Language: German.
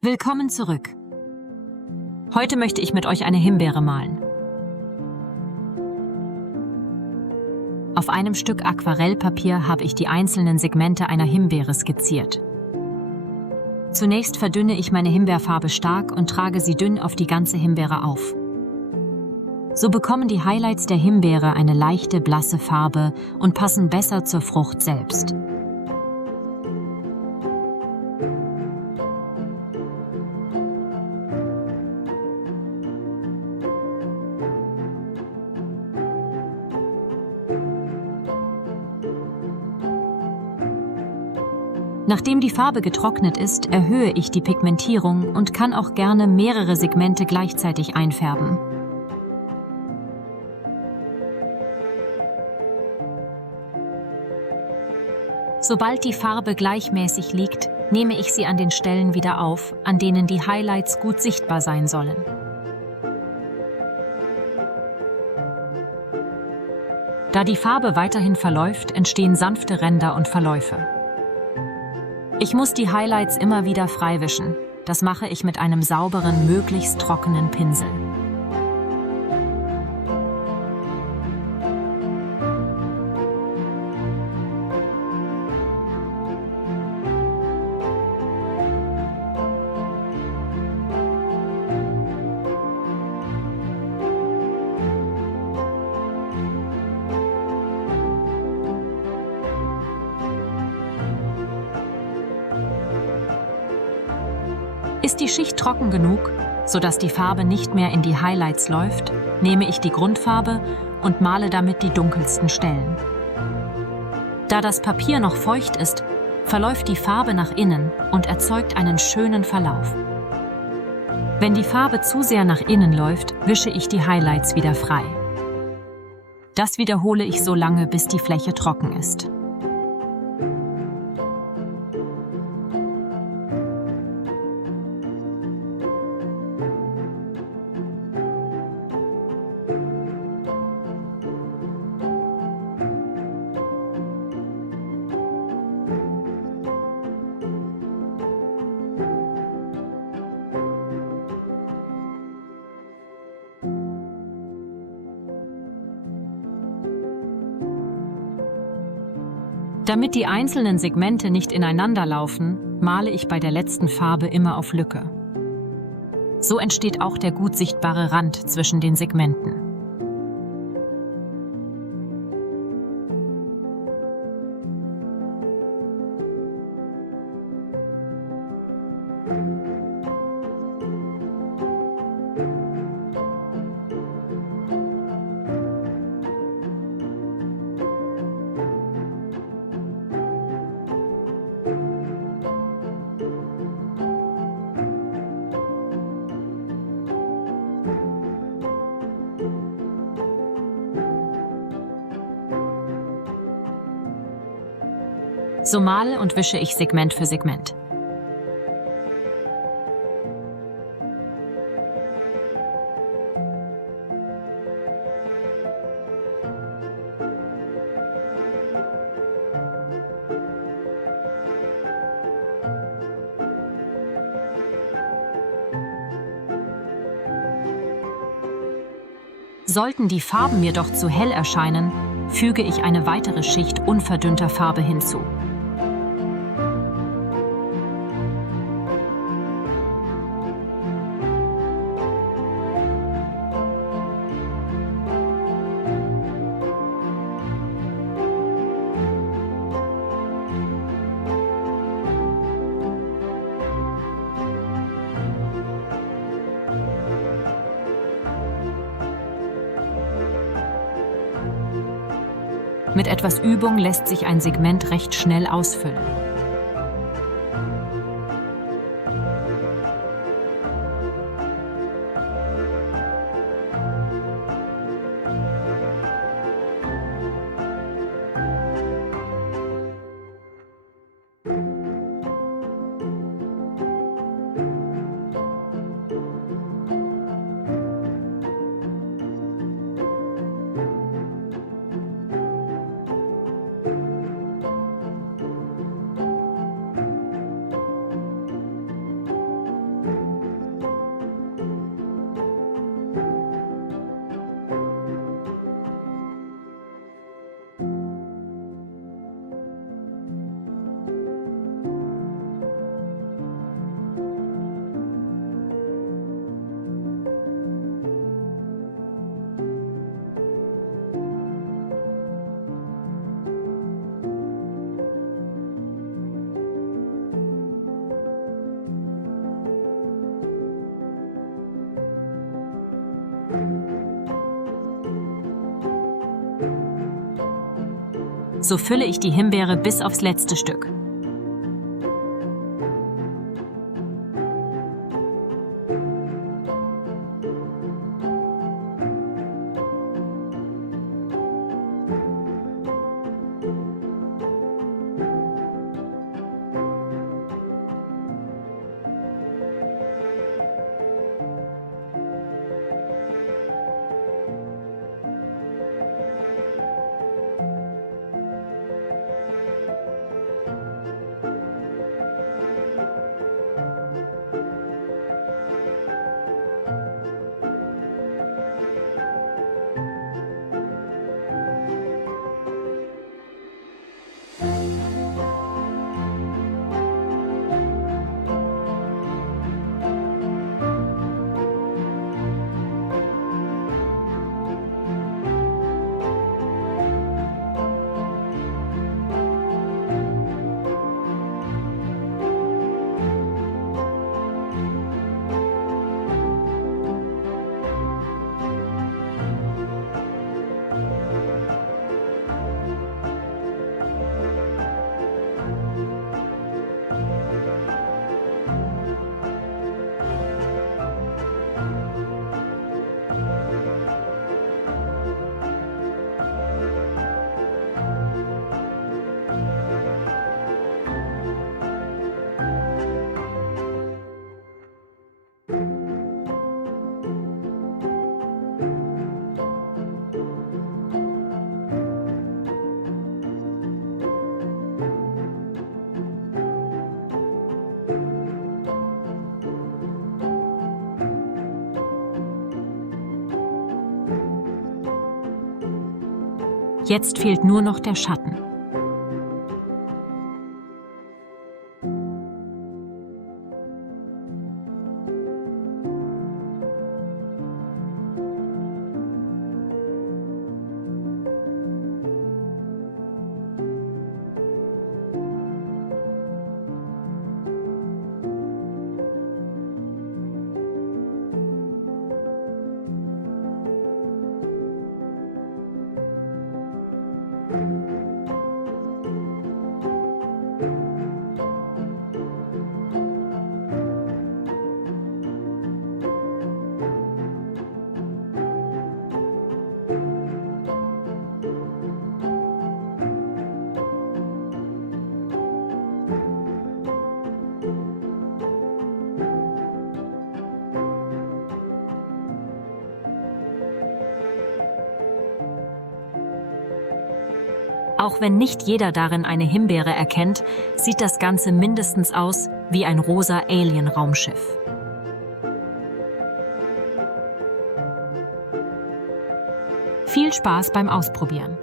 Willkommen zurück. Heute möchte ich mit euch eine Himbeere malen. Auf einem Stück Aquarellpapier habe ich die einzelnen Segmente einer Himbeere skizziert. Zunächst verdünne ich meine Himbeerfarbe stark und trage sie dünn auf die ganze Himbeere auf. So bekommen die Highlights der Himbeere eine leichte, blasse Farbe und passen besser zur Frucht selbst. Nachdem die Farbe getrocknet ist, erhöhe ich die Pigmentierung und kann auch gerne mehrere Segmente gleichzeitig einfärben. Sobald die Farbe gleichmäßig liegt, nehme ich sie an den Stellen wieder auf, an denen die Highlights gut sichtbar sein sollen. Da die Farbe weiterhin verläuft, entstehen sanfte Ränder und Verläufe. Ich muss die Highlights immer wieder freiwischen. Das mache ich mit einem sauberen, möglichst trockenen Pinsel. Ist die Schicht trocken genug, sodass die Farbe nicht mehr in die Highlights läuft, nehme ich die Grundfarbe und male damit die dunkelsten Stellen. Da das Papier noch feucht ist, verläuft die Farbe nach innen und erzeugt einen schönen Verlauf. Wenn die Farbe zu sehr nach innen läuft, wische ich die Highlights wieder frei. Das wiederhole ich so lange, bis die Fläche trocken ist. Damit die einzelnen Segmente nicht ineinander laufen, male ich bei der letzten Farbe immer auf Lücke. So entsteht auch der gut sichtbare Rand zwischen den Segmenten. So male und wische ich Segment für Segment. Sollten die Farben jedoch zu hell erscheinen, füge ich eine weitere Schicht unverdünnter Farbe hinzu. Mit etwas Übung lässt sich ein Segment recht schnell ausfüllen. So fülle ich die Himbeere bis aufs letzte Stück. Jetzt fehlt nur noch der Schatten. Auch wenn nicht jeder darin eine Himbeere erkennt, sieht das Ganze mindestens aus wie ein rosa Alien-Raumschiff. Viel Spaß beim Ausprobieren!